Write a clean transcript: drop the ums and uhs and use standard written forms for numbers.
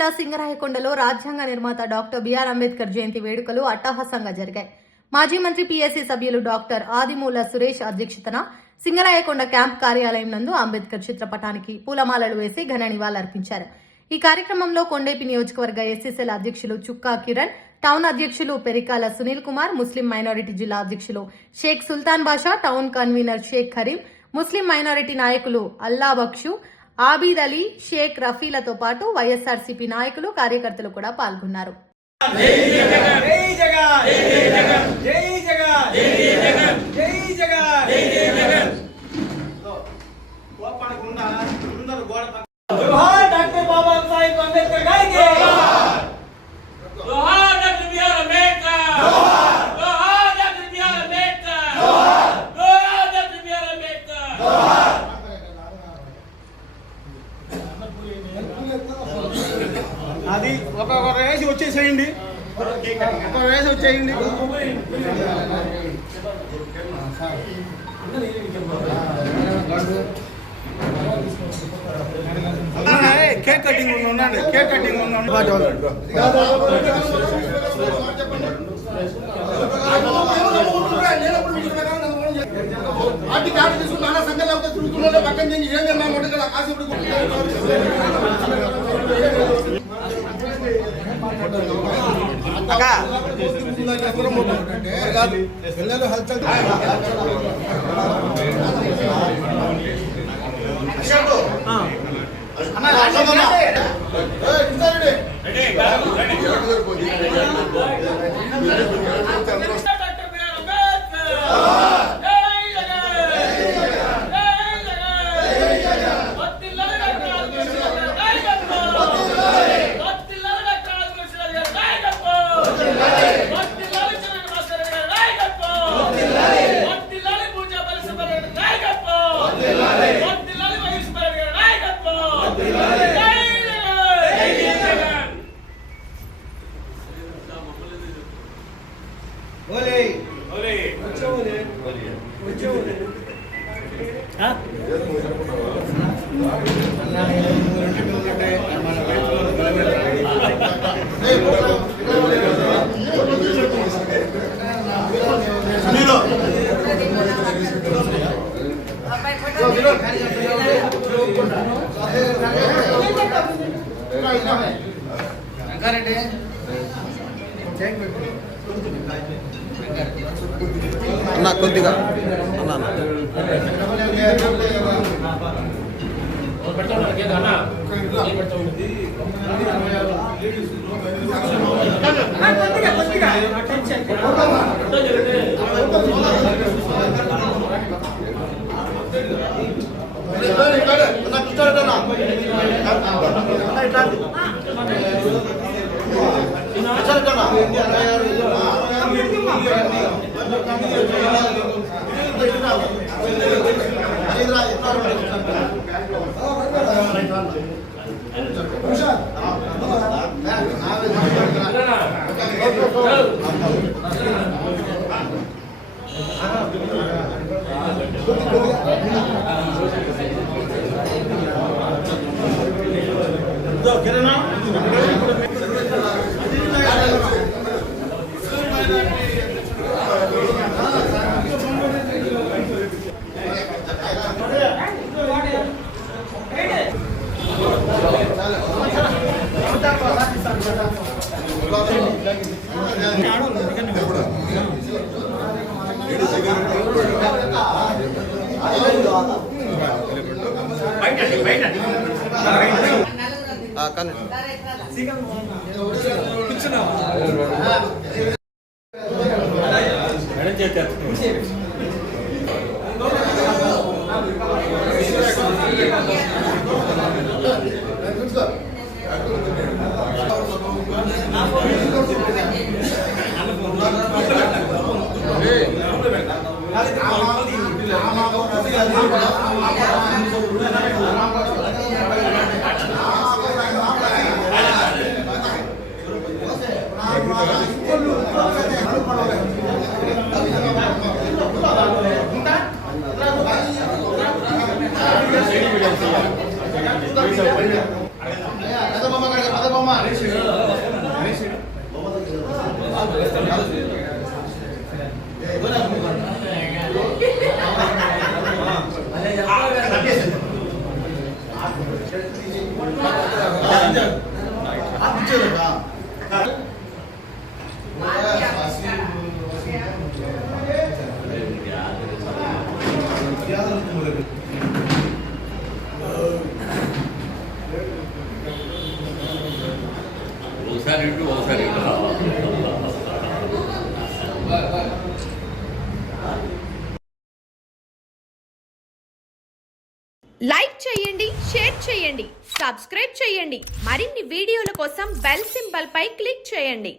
జిల్లా సింగరాయకొండలో రాజ్యాంగ నిర్మాత డాక్టర్ బిఆర్ అంబేద్కర్ జయంతి వేడుకలు అట్టహాసంగా జరిగాయి. మాజీ మంత్రి పీఎస్సీ సభ్యులు డాక్టర్ ఆదిమూల సురేష్ అధ్యక్షతన సింగరాయకొండ క్యాంప్ కార్యాలయం నందు అంబేద్కర్ చిత్రపటానికి పూలమాలలు వేసి ఘన నివాళులర్పించారు. ఈ కార్యక్రమంలో కొండేపి నియోజకవర్గ ఎస్సీసీల అధ్యక్షులు చుక్కా కిరణ్, టౌన్ అధ్యక్షులు పెరికాల సునీల్ కుమార్, ముస్లిం మైనారిటీ జిల్లా అధ్యక్షులు షేక్ సుల్తాన్ బాషా, టౌన్ కన్వీనర్ షేక్ కరీం, ముస్లిం మైనారిటీ నాయకులు అల్లా బక్షు, ఆబీద్ అలీ, షేక్ రఫీలతో పాటు వైఎస్ఆర్సీపీ నాయకులు, కార్యకర్తలు కూడా పాల్గొన్నారు. అది ఒక వేసి వచ్చేసేయండి, ఒక వేసి వచ్చేయండి. కేక్ కటింగ్ ఉండండి, కేక్ కటింగ్ ఉండండి. పార్టీ కార్డు తీసుకుని నానా సంఘాలు తిరుగుతున్నా పక్కన ఏదైనా మొదటి కాసేపు పిల్లలు హల్చల్ అన్నా కొద్దిగా ఒకసారి ఇటు ఒకసారి ఇటు లైక్ చేయండి, షేర్ చేయండి, సబ్స్క్రైబ్ చేయండి. మరిన్ని వీడియోల కోసం బెల్ సింబల్ పై క్లిక్ చేయండి.